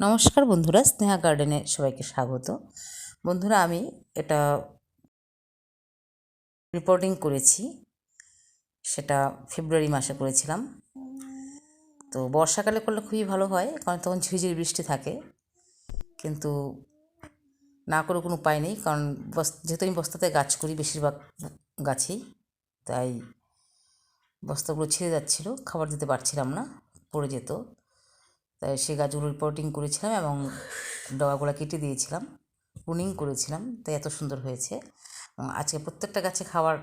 নমস্কার বন্ধুরা, স্নেহা গার্ডেনে সবাইকে স্বাগত। বন্ধুরা, আমি এটা রিপোর্টিং করেছি, সেটা ফেব্রুয়ারি মাসে করেছিলাম। তো বর্ষাকালে করলে খুবই ভালো হয়, কারণ তখন ঝিরিঝিরি বৃষ্টি থাকে। কিন্তু না করে কোনো উপায় নেই, কারণ যেহেতু আমি বস্তাতে গাছ করি, বেশিরভাগ গাছেই, তাই বস্তাগুলো ছিঁড়ে যাচ্ছিল, খাবার দিতে পারছিলাম না, পড়ে যেত। তাই সে গাছগুলো রিপোর্টিং করেছিলাম এবং ডগাগুলো কেটে দিয়েছিলাম। প্রুনিং করেছিলাম তাই এত সুন্দর হয়েছে। এবং আজকে প্রত্যেকটা গাছে খাবার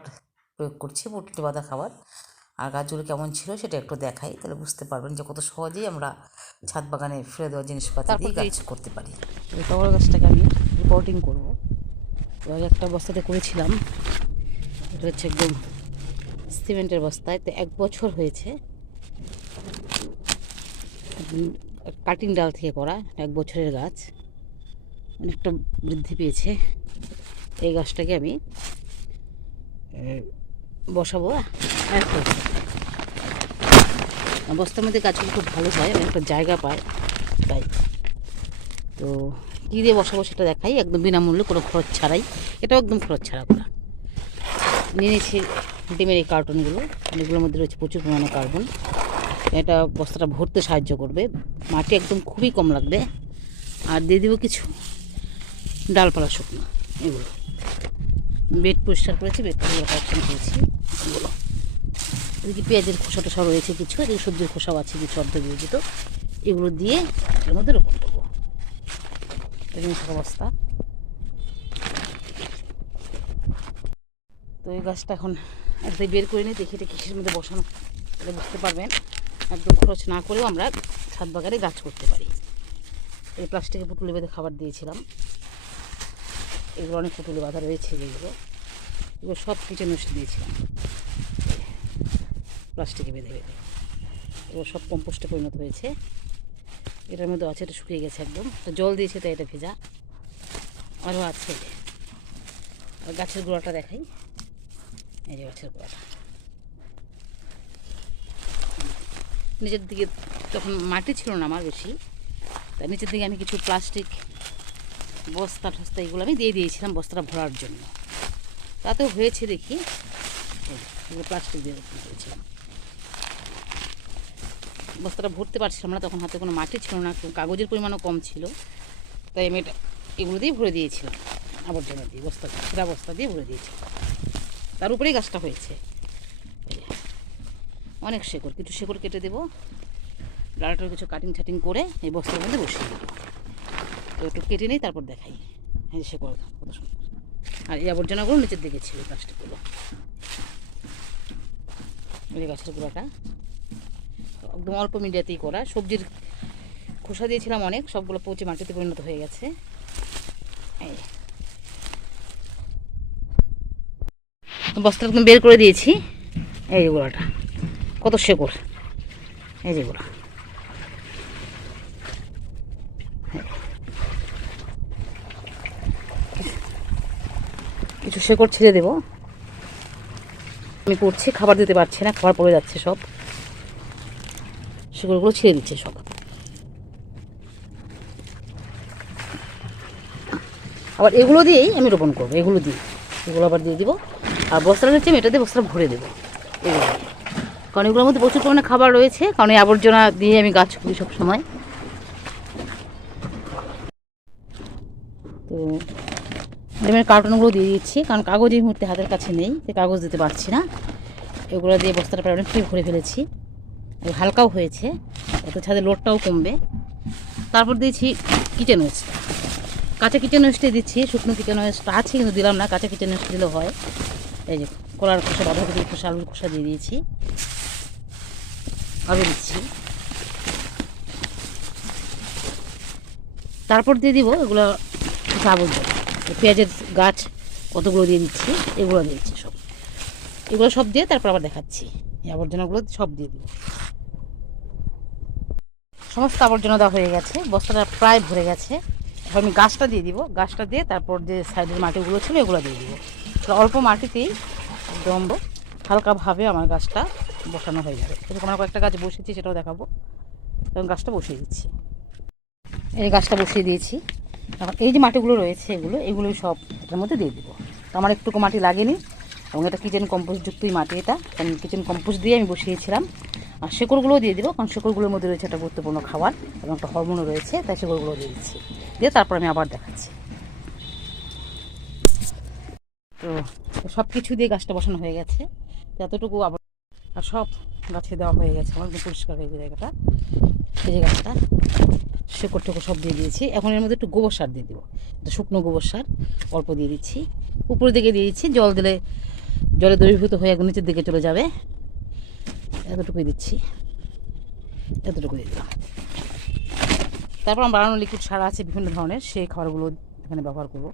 প্রয়োগ করছি প্রতিটি বাঁধা খাবার। আর গাছগুলো কেমন ছিল সেটা একটু দেখাই তাহলে বুঝতে পারবেন যে কত সহজেই আমরা ছাদ বাগানে ফেলে দেওয়া জিনিসপাতি দিয়ে গাছ করতে পারি। এই গাছটাকে আমি রিপোর্টিং করব। এবার একটা বস্তাতে করেছিলাম এটা হচ্ছে একদম সিমেন্টের বস্তায় তো এক বছর হয়েছে। কাটিং ডাল থেকে করা এক বছরের গাছ। অনেকটা বৃদ্ধি পেয়েছে। এই গাছটাকে আমি বসাবো। বস্তার মধ্যে গাছগুলো খুব ভালো হয় অনেকটা জায়গা পায় তাই। তো কী দিয়ে বসাবো সেটা দেখাই, একদম বিনামূল্যে, কোনো খরচ ছাড়াই। এটাও একদম খরচ ছাড়া করা। নিয়ে নিয়েছি ডিমের এই কার্টুনগুলো অনেকগুলোর মধ্যে রয়েছে প্রচুর পরিমাণে কার্বন এটা বস্তাটা ভরতে সাহায্য করবে। মাটি একদম খুবই কম লাগবে। আর দিয়ে দিব কিছু ডালপালা শুকনো, এগুলো। বেড পরিষ্কার করেছি, বেড পরিষ্কার কালেকশন করেছি, এগুলো। এদিকে পেঁয়াজের খোসা টোসা রয়েছে কিছু এদিকে সবজির খোসাও আছে কিছু অর্ধ দিয়ে এগুলো দিয়ে এর মধ্যে রোপণ করব। এরকম থাকা বস্তা তো এই গাছটা এখন একদম বের করে নিই, দেখি এটা কিসের মধ্যে বসানো, তাহলে বুঝতে পারবেন। একদম খরচ না করেও আমরা ছাদ বাগানে গাছ করতে পারি। এই প্লাস্টিকের পুটুলি বেঁধে খাবার দিয়েছিলাম। এগুলো অনেক পুটুলি বাঁধা রয়েছে যেগুলো। এগুলো সব কিচেন ওয়েস্ট দিয়েছিলাম। প্লাস্টিকে বেঁধে বেঁধে। এগুলো সব কম্পোস্টে পরিণত হয়েছে। এটার মধ্যে আছে, এটা শুকিয়ে গেছে একদম। তো জল দিয়েছে তাই এটা ভেজা। আরও আছে। আর গাছের গোড়াটা দেখাই। এই যে গাছের গোড়াটা। নিচের দিকে তখন মাটি ছিল না আমার বেশি। তাই নিচের দিকে আমি কিছু প্লাস্টিক, বস্তা টস্তা এগুলো আমি দিয়ে দিয়েছিলাম বস্তাটা ভরার জন্য। তাতেও হয়েছে দেখি প্লাস্টিক দিয়ে করেছিলাম বস্তাটা ভরতে পারছিলাম না, তখন হাতে কোনো মাটি ছিল না কাগজের পরিমাণও কম ছিল। তাই আমি এটা এগুলো দিয়ে ভরে দিয়েছিলাম, আবর্জনা দিয়ে, বস্তা সেরা বস্তা দিয়ে ভরে দিয়েছিলাম। তার উপরেই গাছটা হয়েছে। অনেক শেকড়, কিছু শেকড় কেটে দেবো। ডালাটার কিছু কাটিং ছাটিং করে এই বস্তার মধ্যে বসিয়ে দেবো। তো একটু কেটে নিই, তারপর দেখাই। এই যে শেকড়, কত সুন্দর। আর এই আবর্জনাগুলো নিচের দিকে ছিল প্লাস্টিকগুলো এই যে গাছের গোড়াটা। একদম অল্প মিডিয়াতেই করা। সবজির খোসা দিয়েছিলাম অনেক, সবগুলো পচে মাটিতে পরিণত হয়ে গেছে। এই। বস্তা একদম বের করে দিয়েছি। এই গোড়াটা। কত শেকড়? এই যে গোড়া। কিছু শেকড় ছেড়ে দেবো। আমি করছি, খাবার দিতে পারছি না, খাবার পড়ে যাচ্ছে সব। শিকড়গুলো ছেড়ে দিচ্ছে সব। আবার এগুলো দিয়েই আমি রোপণ করব, এগুলো দিয়ে এগুলো আবার দিয়ে দিব। আর বস্তাটা হচ্ছে আমি এটা দিয়ে বস্তাটা ভরে দেবো। এগুলো। কারণ এগুলোর মধ্যে প্রচুর পরিমাণে খাবার রয়েছে, কারণ এই আবর্জনা দিয়ে আমি গাছ করি সব সময় তো ডিমের কার্টুনগুলো দিয়ে দিচ্ছি, কারণ কাগজ এই মুহূর্তে হাতের কাছে নেই, তাই কাগজ দিতে পারছি না। এগুলো দিয়ে বস্তাটা প্রায় অনেকটাই ভরে ফেলেছি। হালকাও হয়েছে, এত ছাদের লোডটাও কমবে। তারপর দিয়েছি কিচেন ওয়েস্ট কাঁচা কিচেন ওয়েস্টে দিচ্ছি, শুকনো কিচেন ওয়েস্ট আছে কিন্তু দিলাম না, কাঁচা কিচেন ওয়েস্ট দিলেও হয়। এই যে, কলার খোসা, বাঁধাকপির খোসা, আলুর খোসা দিয়ে দিয়েছি। আরও দিচ্ছি তারপর দিয়ে দিব এগুলো আবর্জনা পেঁয়াজের গাছ কতগুলো দিয়ে দিচ্ছি এগুলো দিয়েছি সব। এগুলো সব দিয়ে তারপর আবার দেখাচ্ছি। এই আবর্জনাগুলো সব দিয়ে দিব। সমস্ত আবর্জনা দেওয়া হয়ে গেছে, বস্তাটা প্রায় ভরে গেছে। এখন আমি গাছটা দিয়ে দিব, গাছটা দিয়ে তারপর যে সাইডের মাটিগুলো ছিল এগুলো দিয়ে দিব। অল্প মাটিতেই একদম হালকাভাবে আমার গাছটা বসানো হয়ে যাবে। এরকম আমরা কয়েকটা গাছ বসেছি সেটাও দেখাবো। এবং গাছটা বসিয়ে দিচ্ছি। এই গাছটা বসিয়ে দিয়েছি। এখন এই যে মাটিগুলো রয়েছে এগুলো এগুলো সব এটার মধ্যে দিয়ে দেবো। তো আমার একটুকু মাটি লাগেনি, এবং এটা কিচেন কম্পোস্ট যুক্তই মাটি এটা। কারণ কিচেন কম্পোস্ট দিয়ে আমি বসিয়েছিলাম। আর শেকড়গুলোও দিয়ে দেবো, কারণ শেকড়গুলোর মধ্যে রয়েছে একটা গুরুত্বপূর্ণ খাবার এবং একটা হরমোনও রয়েছে, তাই শেকড়গুলো দিয়ে দিচ্ছি। দিয়ে তারপর আমি আবার দেখাচ্ছি। তো সব কিছু দিয়ে গাছটা বসানো হয়ে গেছে। তো এতটুকু আবার আর সব গাছে দেওয়া হয়ে গেছে। আমার পরিষ্কার হয়ে জায়গাটা। এই যে গাছটা শেকড় টেকড় সব দিয়ে দিয়েছি। এখন এর মধ্যে একটু গোবর সার দিয়ে দেবো। শুকনো গোবর সার অল্প দিয়ে দিচ্ছি। উপরের দিকে দিয়ে দিচ্ছি, জল দিলে জলে দ্রবীভূত হয়ে একদম নিচের দিকে চলে যাবে। এতটুকুই দিচ্ছি। এতটুকু দিয়ে দিলাম। তারপর আমার বানানো লিকুইড সার আছে, বিভিন্ন ধরনের। সেই খাবারগুলো এখানে ব্যবহার করব।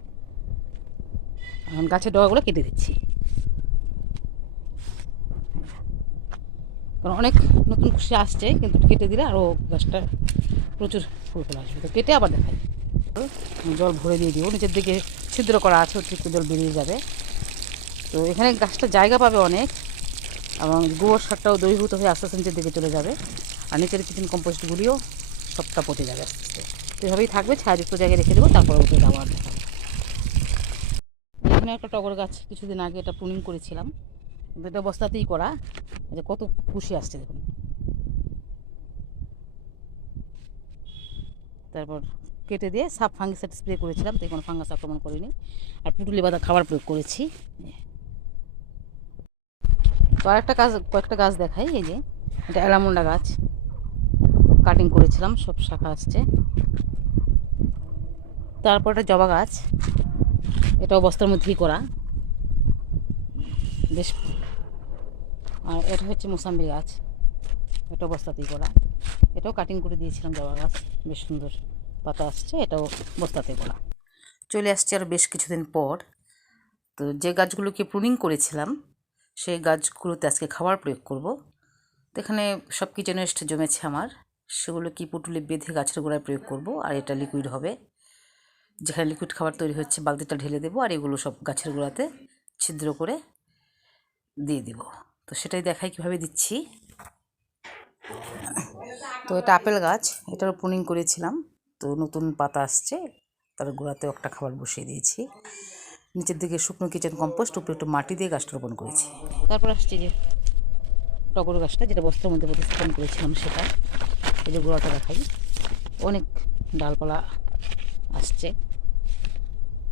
এখন গাছের ডগাগুলো কেটে দিচ্ছি। কারণ অনেক নতুন খুশি আসছে, কিন্তু কেটে দিলে আরও গাছটা প্রচুর ফুল ফল আসবে। তো কেটে আবার দেখাই। জল ভরে দিয়ে দিব, নিচের দিকে ছিদ্র করা আছে অতিরিক্ত জল বেরিয়ে যাবে। তো এখানে গাছটা জায়গা পাবে অনেক, এবং গোবর সারটাও দৈভূত হয়ে আস্তে আস্তে নিচের দিকে চলে যাবে। আর নিচের কিচেন কম্পোস্টগুলিও সবটা পচে যাবে আস্তে আস্তে। তো এভাবেই থাকবে, ছায়াযুক্ত জায়গায় রেখে দেবো, তারপরে আবার দেখাবো। এখানে একটা টগর গাছ কিছুদিন আগে এটা প্রুনিং করেছিলাম। এটা বস্তাতেই করা যে কত খুশি আসছে দেখুন। তারপর কেটে দিয়ে সাপ ফাঙ্গিসাইড স্প্রে করেছিলাম তাই কোনো ফাঙ্গাস আক্রমণ করিনি। আর পুটুলি বাঁধা খাবার প্রয়োগ করেছি। তো আরেকটা গাছ কয়েকটা গাছ দেখাই, এই যে, এটা অ্যালামুন্ডা গাছ। কাটিং করেছিলাম, সব শাখা আসছে। তারপর একটা জবা গাছ এটা বস্তার মধ্যেই করা। বেশ আর এটা হচ্ছে মোসাম্বি গাছ। এটাও বস্তাতেই করা। এটাও কাটিং করে দিয়েছিলাম জবা গাছ। বেশ সুন্দর পাতা আসছে, এটাও বস্তাতে করা। চলে আসছে আর বেশ কিছুদিন পর। তো যে গাছগুলোকে প্রুনিং করেছিলাম, সেই গাছগুলোতে আজকে খাবার প্রয়োগ করব। তো এখানে সব কিচেন জমেছে আমার। সেগুলো কি পুটুলি বেঁধে গাছের গোড়ায় প্রয়োগ করব, আর এটা লিকুইড হবে। যেখানে লিকুইড খাবার তৈরি হচ্ছে, বালতিটা ঢেলে দেবো, আর এগুলো সব গাছের গোড়াতে ছিদ্র করে দিয়ে দিব। তো সেটাই দেখাই কীভাবে দিচ্ছি। তো এটা আপেল গাছ এটারও প্রুনিং করেছিলাম। তো নতুন পাতা আসছে, তার গোড়াতেও একটা খাবার বসিয়ে দিয়েছি। নিচের দিকে শুকনো কিচেন কম্পোস্ট উপরে একটু মাটি দিয়ে গাছটা রোপণ করেছি। তারপর আসছে যে টগর গাছটা, যেটা বস্তার মধ্যে প্রতিস্থাপন করেছিলাম সেটা। এই যে গোড়াটা দেখাই, অনেক ডালপালা আসছে।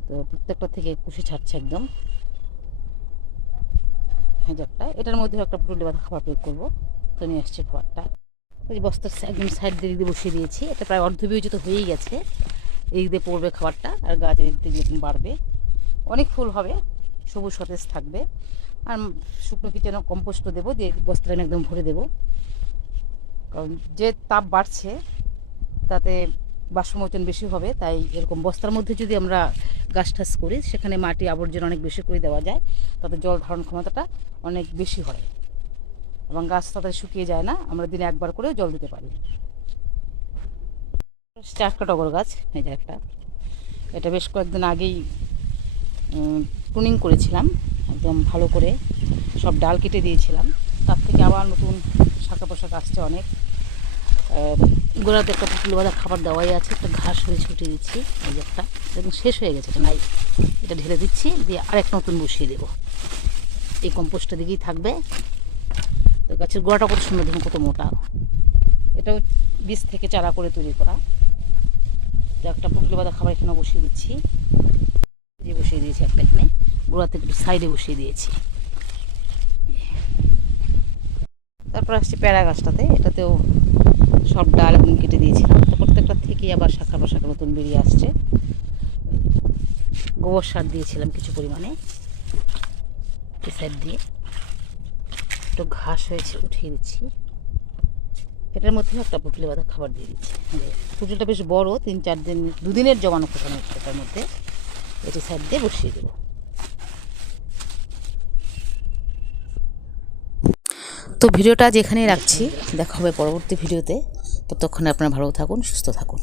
তো প্রত্যেকটা থেকে কুশি ছাড়ছে একদম। এই এটার মধ্যেও একটা পুরুলি বাঁধা খাবার প্রয়োগ করব। তো নিয়ে আসছে খাবারটা। ওই বস্তার একদম সাইড দিয়ে দিয়ে বসিয়ে দিয়েছি। এটা প্রায় অর্ধবিয়োজিত হয়েই গেছে। এই দিয়ে পড়বে খাবারটা আর গাছ এদিক থেকে বাড়বে, অনেক ফুল হবে। সবুজ সতেজ থাকবে। আর শুকনো কিচেনে কম্পোস্টও দেবো, দিয়ে বস্তাটা আমি একদম ভরে দেবো। কারণ যে তাপ বাড়ছে, তাতে বাষ্পমোচন বেশি হবে, তাই এরকম বস্তার মধ্যে যদি আমরা গাছ টাছ করি, সেখানে মাটি আবর্জনা অনেক বেশি করে দেওয়া যায়, তাতে জল ধারণ ক্ষমতাটা অনেক বেশি হয় এবং গাছ তাড়াতাড়ি শুকিয়ে যায় না, আমরা দিনে একবার করেও জল দিতে পারি। চারটা টগর গাছ, এই যে একটা। এটা বেশ কয়েকদিন আগেই প্রুনিং করেছিলাম, একদম ভালো করে সব ডাল কেটে দিয়েছিলাম। তার থেকে আবার নতুন শাখা পোশাক আসছে অনেক। গোড়াতে একটা পুকুল বাঁধা খাবার দেওয়াই আছে একটা ঘাস হয়ে ছুটে দিচ্ছি এই যে একটা। একদম শেষ হয়ে গেছে এটা। নাই এটা ঢেলে দিচ্ছি দিয়ে আরেক নতুন বসিয়ে দেবো। এই কম্পোস্টটা দিকেই থাকবে। তো গাছের গোড়াটা কত সুন্দর দেখুন কত মোটা। এটাও বীজ থেকে চারা করে তৈরি করা। তো একটা পুকুল বাঁধা খাবার এখানে বসিয়ে দিচ্ছি। যে বসিয়ে দিয়েছি একটা এখানে। গোড়াতে একটু সাইডে বসিয়ে দিয়েছি। তারপর আসছি প্যারা গাছটাতে। এটাতেও সব ডাল একদম কেটে দিয়েছিলাম। তো প্রত্যেকটা থেকে আবার শাখা প্রশাখা নতুন বেরিয়ে আসছে। গোবর সার দিয়েছিলাম কিছু পরিমাণে। সাইড দিয়ে। একটু ঘাস হয়েছে, উঠিয়ে দিচ্ছি। এটার মধ্যে একটা পুটলি বাঁধা খাবার দিয়ে দিচ্ছি। পুটলিটা বেশ বড়, তিন চার দিন, দুদিনের জমানো হচ্ছে এটার মধ্যে। এটি সাইড দিয়ে বসিয়ে দেবো। তো ভিডিওটা আজ এখানেই রাখছি, দেখা হবে পরবর্তী ভিডিওতে। ততক্ষণে আপনারা ভালো থাকুন, সুস্থ থাকুন।